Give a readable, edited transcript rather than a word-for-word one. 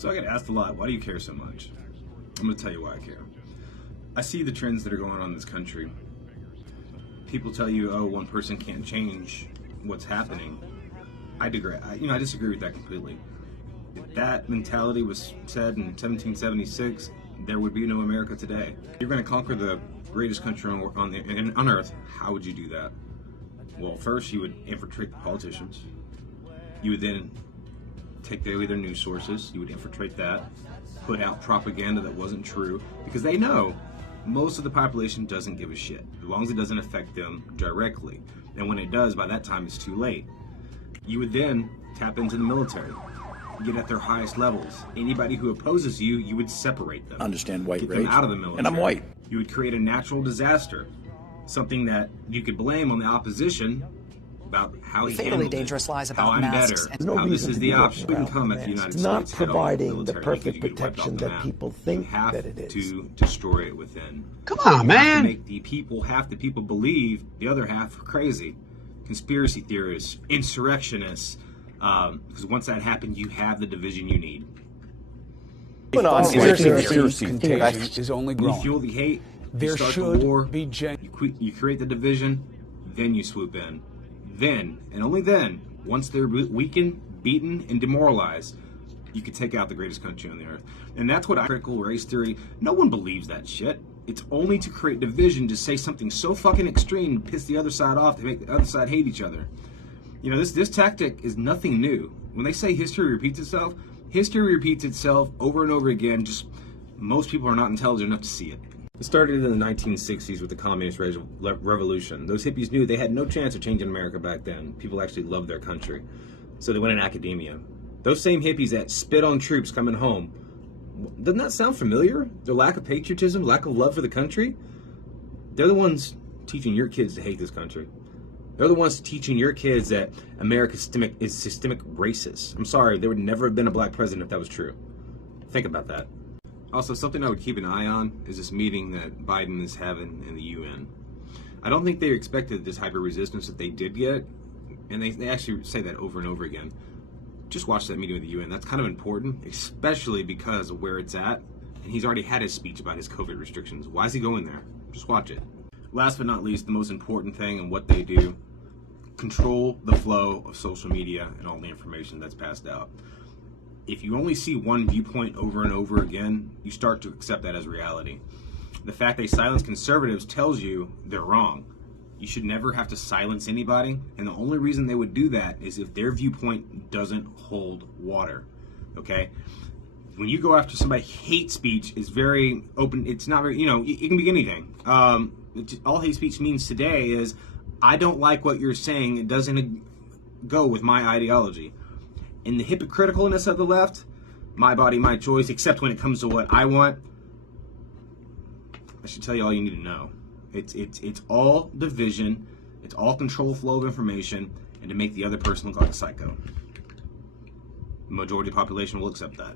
So I get asked a lot, why do you care so much? I'm going to tell you why I care. I see the trends that are going on in this country. People tell you, oh, one person can't change what's happening. I disagree with that completely. If that mentality was said in 1776, there would be no America today. You're going to conquer the greatest country on earth. How would you do that? Well, first you would infiltrate the politicians. You would then take away their news sources. You would infiltrate that, put out propaganda that wasn't true, because they know most of the population doesn't give a shit, as long as it doesn't affect them directly. And when it does, by that time it's too late. You would then tap into the military, get at their highest levels. Anybody who opposes you, you would separate them. Understand white get rage? them out of the military. And I'm white. You would create a natural disaster, something that you could blame on the opposition about how he fatally dangerous lies about how I'm masks. better, how this is the option. Wouldn't come if the United It's not States had all providing the military perfect that you could wipe protection off the that map. people think You have that it is. to destroy it within. Come on, You have to man. make the people, half the people believe, the other half are crazy. Conspiracy theorists, insurrectionists. Because once that happens, you have the division you need. Conspiracy contagion is only You growing. fuel the hate, There you start should the war, be you create the division, then you swoop in. Then, and only then, once they're weakened, beaten, and demoralized, you can take out the greatest country on the earth. And that's what critical race theory, no one believes that shit. It's only to create division, to say something so fucking extreme to piss the other side off, to make the other side hate each other. You know, this tactic is nothing new. When they say history repeats itself over and over again, just most people are not intelligent enough to see it. It started in the 1960s with the communist revolution. Those hippies knew they had no chance of changing America back then. People actually loved their country. So they went in academia. Those same hippies that spit on troops coming home, doesn't that sound familiar? Their lack of patriotism, lack of love for the country? They're the ones teaching your kids to hate this country. They're the ones teaching your kids that America is systemic racist. I'm sorry, there would never have been a black president if that was true. Think about that. Also, something I would keep an eye on is this meeting that Biden is having in the UN. I don't think they expected this hyper resistance that they did get, and they actually say that over and over again. Just watch that meeting with the UN. That's kind of important, especially because of where it's at. And he's already had his speech about his COVID restrictions. Why is he going there? Just watch it. Last but not least, the most important thing and what they do, control the flow of social media and all the information that's passed out. If you only see one viewpoint over and over again, you start to accept that as reality. The fact they silence conservatives tells you they're wrong. You should never have to silence anybody, and the only reason they would do that is if their viewpoint doesn't hold water, okay? When you go after somebody, hate speech is very open. It's not very, it can be anything. All hate speech means today is, I don't like what you're saying. It doesn't go with my ideology. And the hypocriticalness of the left, my body, my choice, except when it comes to what I want, I should tell you all you need to know. It's all division, it's all control flow of information, and to make the other person look like a psycho. The majority of the population will accept that.